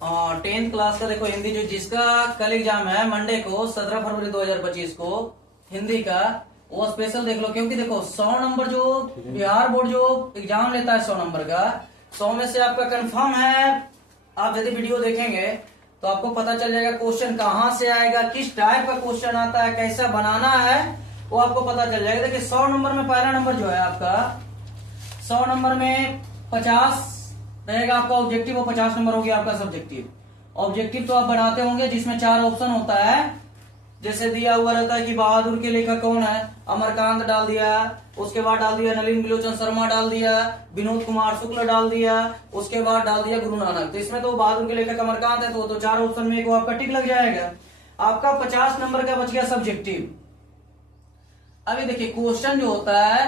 Tenth class का देखो हिंदी, जो जिसका कल एग्जाम है मंडे को 17 फरवरी 2025 को हिंदी का, वो स्पेशल देख लो। क्योंकि देखो 100 नंबर जो बिहार बोर्ड जो एग्जाम लेता है 100 नंबर का, 100 में से आपका कंफर्म है। आप यदि वीडियो देखेंगे तो आपको पता चल जाएगा क्वेश्चन कहाँ से आएगा, किस टाइप का क्वेश्चन आता है, कैसा बनाना है, वो आपको पता चल जाएगा। देखिए 100 नंबर में पहला नंबर जो है आपका, 100 नंबर में 50 रहेगा आपका ऑब्जेक्टिव, और 50 नंबर हो गया आपका सब्जेक्टिव। ऑब्जेक्टिव तो आप बनाते होंगे जिसमें 4 ऑप्शन होता है। जैसे दिया हुआ रहता है कि बहादुर के लेखक कौन है, अमरकांत डाल दिया, उसके बाद डाल दिया नलिन बिलोचन शर्मा डाल दिया, विनोद कुमार शुक्ल डाल दिया, उसके बाद डाल दिया गुरु नानक। तो इसमें तो बहादुर के लेखक अमरकांत है, तो 4 ऑप्शन में एक आपका टिक लग जाएगा। आपका 50 नंबर का बच गया सब्जेक्टिव। अभी देखिए क्वेश्चन जो होता है,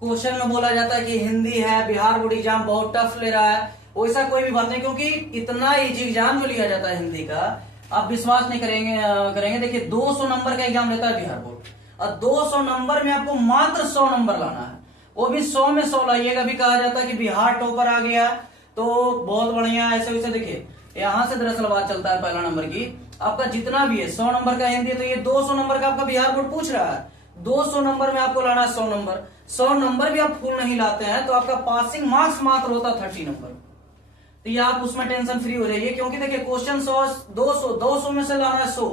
क्वेश्चन में बोला जाता है कि हिंदी है, बिहार बोर्ड एग्जाम बहुत टफ ले रहा है, वैसा कोई भी बात नहीं। क्योंकि इतना इजी एग्जाम जो लिया जाता है हिंदी का, आप विश्वास नहीं करेंगे। देखिए 200 नंबर का एग्जाम लेता है बिहार बोर्ड, और 200 नंबर में आपको मात्र 100 नंबर लाना है, वो भी 100 में 100 लाइएगा। भी कहा जाता है कि बिहार टॉपर आ गया तो बहुत बढ़िया, ऐसे वैसे। देखिए यहां से दरअसल बात चलता है पहला नंबर की। आपका जितना भी है 100 नंबर का हिंदी, तो ये 200 नंबर का आपका बिहार बोर्ड पूछ रहा है। 200 नंबर में आपको लाना है 100 नंबर। 100 नंबर भी आप फुल नहीं लाते हैं तो आपका पासिंग मार्क्स मात्र होता 30 नंबर। तो ये आप उसमें टेंशन फ्री हो जाइए। क्योंकि देखिए क्वेश्चन 200 में से लाना है 100।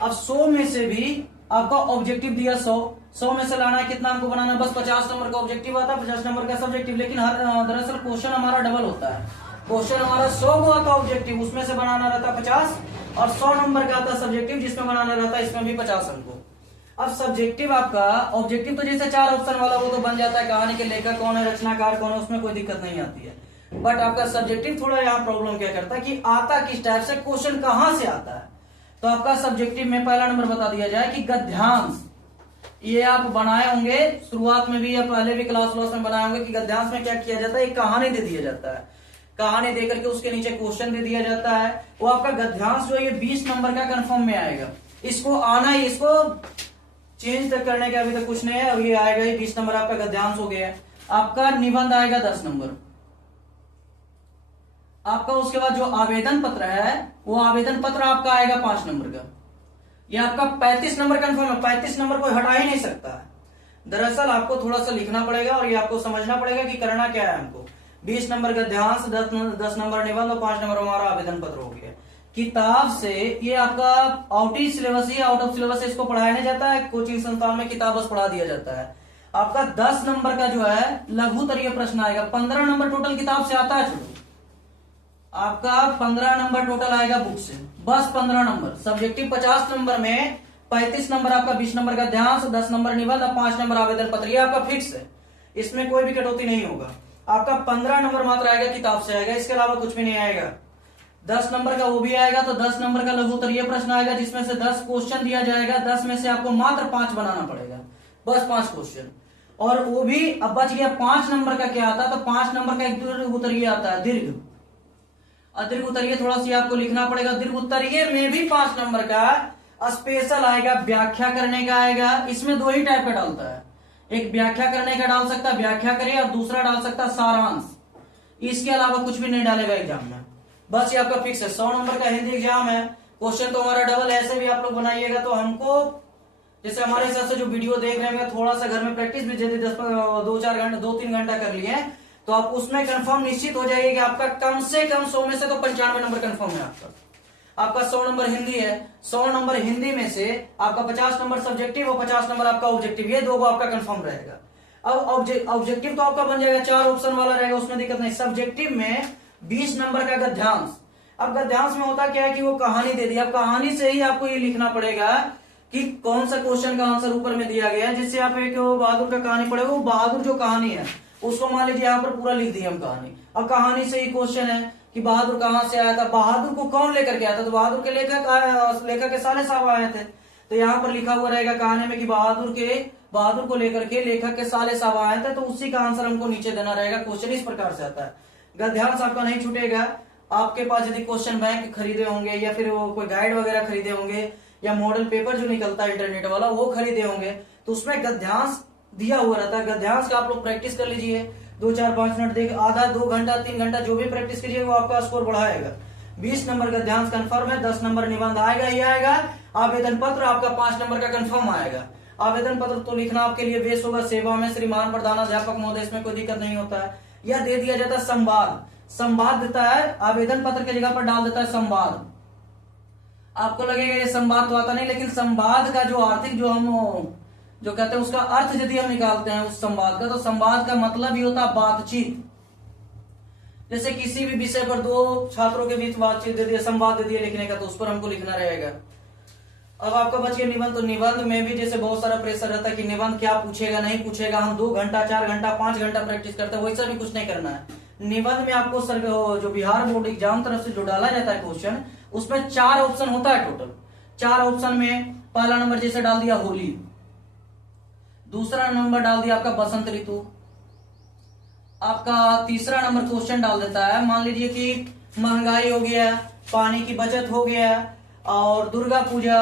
अब 100 में से भी आपका ऑब्जेक्टिव दिया 100 में से लाना है कितना हमको बनाना है, बस 50 नंबर का ऑब्जेक्टिव आता है, 50 नंबर का सब्जेक्टिव। लेकिन दरअसल क्वेश्चन हमारा डबल होता है। क्वेश्चन हमारा 100 को आता है ऑब्जेक्टिव, उसमें से बनाना रहता है 50, और 100 नंबर का आता है सब्जेक्टिव, जिसमें बनाना रहता है इसमें भी 50 अंक को। अब सब्जेक्टिव आपका, ऑब्जेक्टिव तो जैसे 4 ऑप्शन वाला वो तो बन जाता है, कहानी के लेखक कौन है, रचनाकार कौन है, उसमें कोई दिक्कत नहीं आती है। बट आपका सब्जेक्टिव थोड़ा यहाँ प्रॉब्लम क्या करता है कि आता किस टाइप से, क्वेश्चन कहां से आता है। तो आपका सब्जेक्टिव में पहला नंबर बता दिया जाए कि गद्यांश। ये आप बनाए होंगे शुरुआत में भी या पहले भी क्लास में बनाए होंगे कि गद्यांश में क्या किया जाता है, एक कहानी दे दिया जाता है। कहानी देकर के उसके नीचे क्वेश्चन दे दिया जाता है। वो आपका गद्यांश जो है ये 20 नंबर का कंफर्म में आएगा। इसको आना ही, इसको चेंज तक करने का अभी तक कुछ नहीं है। अब ये आएगा ही 20 नंबर आपका गद्यांश हो गया। आपका निबंध आएगा 10 नंबर। आपका उसके बाद जो आवेदन पत्र है, वो आवेदन पत्र आपका आएगा 5 नंबर का। ये आपका 35 नंबर कंफर्म है। 35 नंबर कोई हटा ही नहीं सकता है। दरअसल आपको थोड़ा सा लिखना पड़ेगा और ये आपको समझना पड़ेगा कि करना क्या है हमको। 20 नंबर गद्यांश, 10 नंबर निबंध और 5 नंबर हमारा आवेदन पत्र हो गया। किताब से ये आपका out he syllabus he, out of syllabus इसको पढ़ाया नहीं जाता है। कोचिंग संस्थान में किताब बस पढ़ा दिया जाता है। आपका 10 नंबर का जो है लघुत्तरीय प्रश्न आएगा। 15 नंबर टोटल किताब से आता है। छोड़ो, आपका 15 नंबर टोटल आएगा बुक से, बस 15 नंबर। सब्जेक्टिव 50 नंबर में 35 नंबर आपका 20 नंबर का ध्यान, 10 नंबर निबंध और 5 नंबर आवेदन पत्र। ये आपका फिक्स है, इसमें कोई भी कटौती नहीं होगा। आपका 15 नंबर मात्र आएगा किताब से आएगा, इसके अलावा कुछ भी नहीं आएगा। 10 नंबर का वो भी आएगा, तो 10 नंबर का लघुत्तरीय प्रश्न आएगा जिसमें से 10 क्वेश्चन दिया जाएगा। 10 में से आपको मात्र 5 बनाना पड़ेगा, बस 5 क्वेश्चन। और वो भी अब बच गया 5 नंबर का क्या आता है, तो 5 नंबर का एक दीर्घ उत्तरीय आता है, दीर्घ। दीर्घ उत्तरीय थोड़ा सा आपको लिखना पड़ेगा। दीर्घ उत्तरीय में भी 5 नंबर का स्पेशल आएगा, व्याख्या करने का आएगा। इसमें 2 ही टाइप का डालता है, एक व्याख्या करने का डाल सकता है, व्याख्या करे, और दूसरा डाल सकता है सारांश। इसके अलावा कुछ भी नहीं डालेगा एग्जाम में, बस ये आपका फिक्स है। 100 नंबर का हिंदी एग्जाम है। क्वेश्चन तो हमारा डबल, ऐसे भी आप लोग बनाइएगा। तो हमको जैसे हमारे हिसाब से जो वीडियो देख रहे हैं, थोड़ा सा घर में प्रैक्टिस भी यदि 2-4 घंटे 2-3 घंटा कर लिए तो आप उसमें कंफर्म निश्चित हो जाइए कि आपका कम से कम 100 में से तो 95 नंबर कंफर्म है आपका 100 नंबर हिंदी है। 100 नंबर हिंदी में से आपका 50 नंबर सब्जेक्टिव और 50 नंबर आपका ऑब्जेक्टिव, ये 2 आपका कंफर्म रहेगा। अब ऑब्जेक्टिव तो आपका बन जाएगा, 4 ऑप्शन वाला रहेगा, उसमें दिक्कत नहीं। सब्जेक्टिव में 20 नंबर का गद्यांश। अब गद्यांश में होता क्या है कि वो कहानी दे दी। अब कहानी से ही आपको ये लिखना पड़ेगा कि कौन सा क्वेश्चन का आंसर ऊपर में दिया गया है। जिससे आप एक बहादुर का कहानी पढ़ेगा, वो बहादुर जो कहानी है उसको मान लीजिए यहाँ पर पूरा लिख दी हम कहानी। अब कहानी से ही क्वेश्चन है कि बहादुर कहाँ से आया था, बहादुर को कौन लेकर के आया था, तो बहादुर के लेखक के साले साहब आए थे। तो यहाँ पर लिखा हुआ रहेगा कहानी में कि बहादुर को लेकर के लेखक के साले साहब आए थे। तो उसी का आंसर हमको नीचे देना रहेगा। क्वेश्चन इस प्रकार से आता है। गद्यांश आपका नहीं छूटेगा। आपके पास यदि क्वेश्चन बैंक खरीदे होंगे या फिर वो कोई गाइड वगैरह खरीदे होंगे या मॉडल पेपर जो निकलता है इंटरनेट वाला वो खरीदे होंगे, तो उसमें गद्यांश दिया हुआ रहता है। गद्यांश का आप लोग प्रैक्टिस कर लीजिए। 2 4 5 मिनट देख, आधा 2 घंटा 3 घंटा जो भी प्रैक्टिस कीजिएगा वो आपका स्कोर बढ़ाएगा। 20 नंबर का ध्यान कंफर्म है, 10 नंबर निबंध आएगा ही आएगा। आवेदन पत्र आपका 5 नंबर का कंफर्म आएगा। आवेदन पत्र तो लिखना आपके लिए बेस होगा। सेवा में श्रीमान प्रधानाध्यापक महोदय, इसमें कोई दिक्कत नहीं होता है। यह दे दिया जाता है संवाद, संवाद देता है, आवेदन पत्र की जगह पर डाल देता है संवाद। आपको लगेगा ये संवाद तो आता नहीं, लेकिन संवाद का जो आर्थिक जो हम जो कहते हैं उसका अर्थ यदि हम निकालते हैं उस संवाद का, तो संवाद का मतलब ही होता है बातचीत। जैसे किसी भी विषय पर दो छात्रों के बीच बातचीत दे दिया, संवाद दे दिया लिखने का, तो उस पर हमको लिखना रहेगा। अब आपका बच गया निबंध। तो निबंध में भी जैसे बहुत सारा प्रेशर रहता है कि निबंध क्या पूछेगा नहीं पूछेगा, हम 2 घंटा 4 घंटा 5 घंटा प्रैक्टिस करते हैं, वैसा भी कुछ नहीं करना है। निबंध में आपको सर जो बिहार बोर्ड एग्जाम तरफ से जो डाला जाता है क्वेश्चन, उसमें 4 ऑप्शन होता है टोटल। 4 ऑप्शन में पहला नंबर जैसे डाल दिया होली, दूसरा नंबर डाल दिया आपका बसंत ऋतु, आपका तीसरा नंबर क्वेश्चन डाल देता है मान लीजिए कि महंगाई हो गया, पानी की बचत हो गया, और दुर्गा पूजा,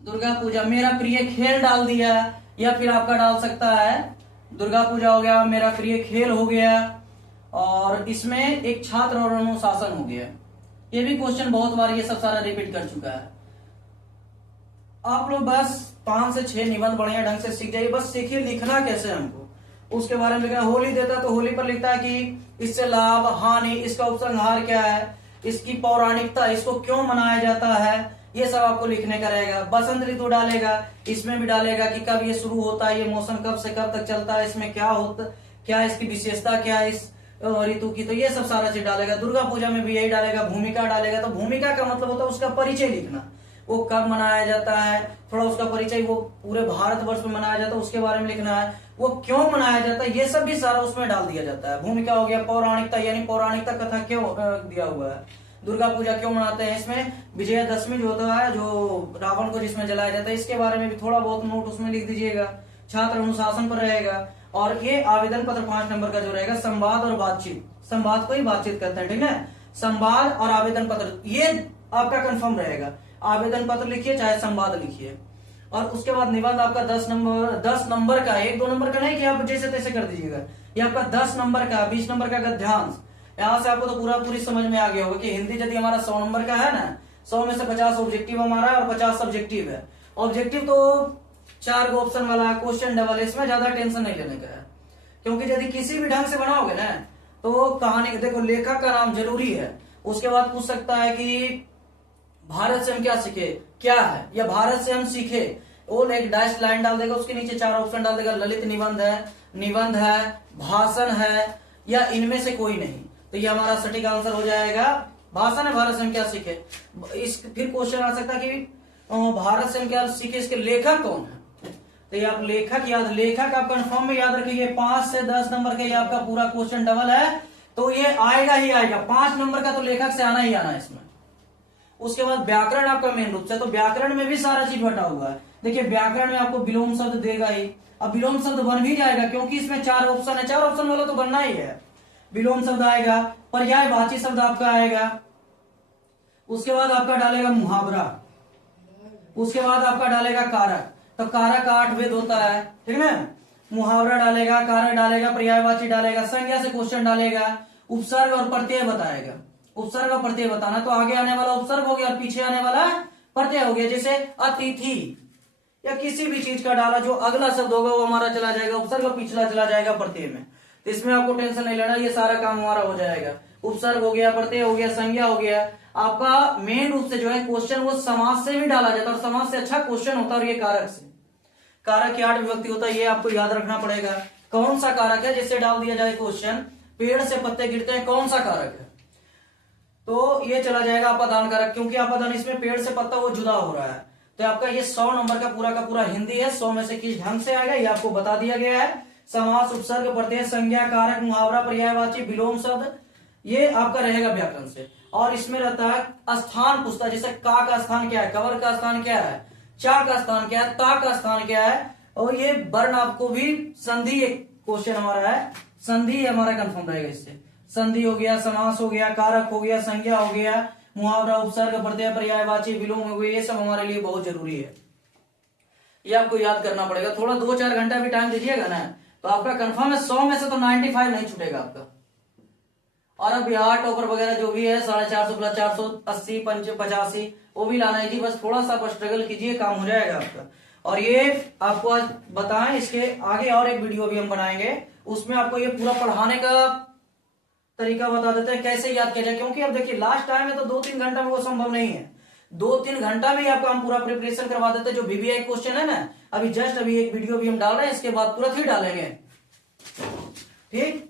दुर्गा पूजा मेरा प्रिय खेल डाल दिया, या फिर आपका डाल सकता है दुर्गा पूजा हो गया, मेरा प्रिय खेल हो गया, और इसमें एक छात्र और अनुशासन हो गया। ये भी क्वेश्चन बहुत बार ये सब सारा रिपीट कर चुका है। आप लोग बस 5 से 6 निबंध बढ़िया ढंग से सीख जाइए। बस सीखिए लिखना कैसे हमको, उसके बारे में लिखना। होली देता है तो होली पर लिखता है कि इससे लाभ हानि, इसका उपसंहार क्या है, इसकी पौराणिकता, इसको क्यों मनाया जाता है, ये सब आपको लिखने का रहेगा। बसंत ऋतु डालेगा, इसमें भी डालेगा कि कब ये शुरू होता है, ये मौसम कब से कब तक चलता है, इसमें क्या होता, क्या इसकी विशेषता क्या है इस ऋतु की, तो ये सब सारा चीज डालेगा। दुर्गा पूजा में भी यही डालेगा। भूमिका डालेगा, तो भूमिका का मतलब होता है उसका परिचय लिखना, वो कब मनाया जाता है, थोड़ा उसका परिचय, वो पूरे भारतवर्ष में मनाया जाता है उसके बारे में लिखना है, वो क्यों मनाया जाता है, ये सब भी सारा उसमें डाल दिया जाता है। भूमिका हो गया, पौराणिकता यानी पौराणिकता कथा क्यों दिया हुआ है, दुर्गा पूजा क्यों मनाते हैं, इसमें विजयादशमी जो होता है जो रावण को जिसमें जलाया जाता है, इसके बारे में भी थोड़ा बहुत नोट उसमें लिख दीजिएगा। छात्र अनुशासन पर रहेगा। और ये आवेदन पत्र 5 नंबर का जो रहेगा संवाद और बातचीत, संवाद को ही बातचीत करते हैं, ठीक है। संवाद और आवेदन पत्र ये आपका कंफर्म रहेगा। आवेदन पत्र लिखिए चाहे संवाद लिखिए। और उसके बाद निबंध आपका 10 नंबर का, 1 2 नंबर का नहीं कि आप जैसे तैसे कर दीजिएगा, ये आपका 10 नंबर का, 20 नंबर का गद्यांश। यहाँ से आपको तो पूरी समझ में आ गया होगा कि हिंदी यदि हमारा 100 नंबर का है ना, 100 में से 50 ऑब्जेक्टिव हमारा और 50 सब्जेक्टिव है। ऑब्जेक्टिव तो 4 ऑप्शन वाला क्वेश्चन डबल, इसमें ज्यादा टेंशन नहीं लेने का है, क्योंकि यदि किसी भी ढंग से बनाओगे ना तो कहानी देखो, लेखक का नाम जरूरी है। उसके बाद पूछ सकता है कि भारत से हम क्या सीखे, क्या है, या भारत से हम सीखे, वो एक डैश लाइन डाल देगा, उसके नीचे 4 ऑप्शन डाल देगा, ललित निबंध है, भाषण है, या इनमें से कोई नहीं। तो ये हमारा सटीक आंसर हो जाएगा भाषण है, भारत से हम क्या सीखे। फिर क्वेश्चन आ सकता है कि भारत से हम क्या सीखे, इसके लेखक कौन है, तो ये आप लेखक आप कंफर्म में याद रखिए। 5 से 10 नंबर का ये आपका पूरा क्वेश्चन डबल है, तो ये आएगा ही आएगा। 5 नंबर का तो लेखक से आना ही आना है इसमें। उसके बाद व्याकरण आपका मेन रूप से, तो व्याकरण में भी सारा चीज बटा हुआ है। देखिए व्याकरण में आपको विलोम शब्द देगा ही, अब विलोम शब्द बन भी जाएगा क्योंकि इसमें 4 ऑप्शन है, 4 ऑप्शन वाला तो बनना ही है। विलोम शब्द आएगा, पर्यायवाची शब्द आपका आएगा, उसके बाद आपका डालेगा मुहावरा, उसके बाद आपका डालेगा कारक, तो कारक 8 भेद होता है, ठीक है ना। मुहावरा डालेगा, कारक डालेगा, पर्यायवाची डालेगा, संज्ञा से क्वेश्चन डालेगा, उपसर्ग और प्रत्यय बताएगा। उपसर्ग और प्रत्यय बताना, तो आगे आने वाला उपसर्ग हो गया और पीछे आने वाला प्रत्यय हो गया। जैसे अतिथि या किसी भी चीज का डाला, जो अगला शब्द होगा वो हमारा चला जाएगा उपसर्ग और पिछला चला जाएगा प्रत्यय में। तो इसमें आपको टेंशन नहीं लेना, ये सारा काम हमारा हो जाएगा। उपसर्ग हो गया, प्रत्यय हो गया, संज्ञा हो गया। आपका मेन रूप से जो है क्वेश्चन वो समास से भी डाला जाता है, और समास से अच्छा क्वेश्चन होता है। और ये कारक से, कारक की 8 विभक्ति होता है, ये आपको याद रखना पड़ेगा। कौन सा कारक है जिससे डाल दिया जाए क्वेश्चन, पेड़ से पत्ते गिरते हैं, कौन सा कारक है, तो ये चला जाएगा अपादान कारक, क्योंकि अपादान इसमें पेड़ से पत्ता वो जुदा हो रहा है। तो आपका ये 100 नंबर का पूरा हिंदी है। 100 में से किस ढंग से आएगा ये आपको बता दिया गया है। समास, उपसर्ग, प्रत्यय, संज्ञा, कारक, मुहावरा, पर्यायवाची, विलोम शब्द, ये आपका रहेगा व्याकरण से। और इसमें रहता है स्थान पूछता है, जैसे का स्थान क्या है, कवर का स्थान क्या है, चा का स्थान क्या है, ता का स्थान क्या है। और ये वर्ण आपको भी संधि, एक क्वेश्चन हमारा है, संधि हमारा कंफर्म रहेगा इससे। संधि हो गया, समास हो गया, कारक हो गया, संज्ञा हो गया, मुहावरा, उपसर्ग, प्रत्यय, पर्यायवाची, विलोम हो गया, ये सब हमारे लिए बहुत जरूरी है। ये आपको याद करना पड़ेगा। थोड़ा 2-4 घंटा भी टाइम दीजिएगा ना, तो आपका कंफर्म है 100 में से तो 95 नहीं छूटेगा आपका। और अब बिहार टॉपर वगैरह जो भी है 450 प्लस 480 85 वो भी लाना है जी। बस थोड़ा सा आप स्ट्रगल कीजिए, काम हो जाएगा आपका। और ये आपको आज बताएं, इसके आगे और एक वीडियो भी हम बनाएंगे, उसमें आपको ये पूरा पढ़ाने का तरीका बता देते हैं कैसे याद किया जाए। क्योंकि अब देखिए लास्ट टाइम में तो 2-3 घंटा में वो संभव नहीं है, 2-3 घंटा में ही आपका हम पूरा प्रिपरेशन करवा देते हैं। जो बीबीआई क्वेश्चन है ना, अभी एक वीडियो भी हम डाल रहे हैं, इसके बाद तुरंत ही डालेंगे, ठीक।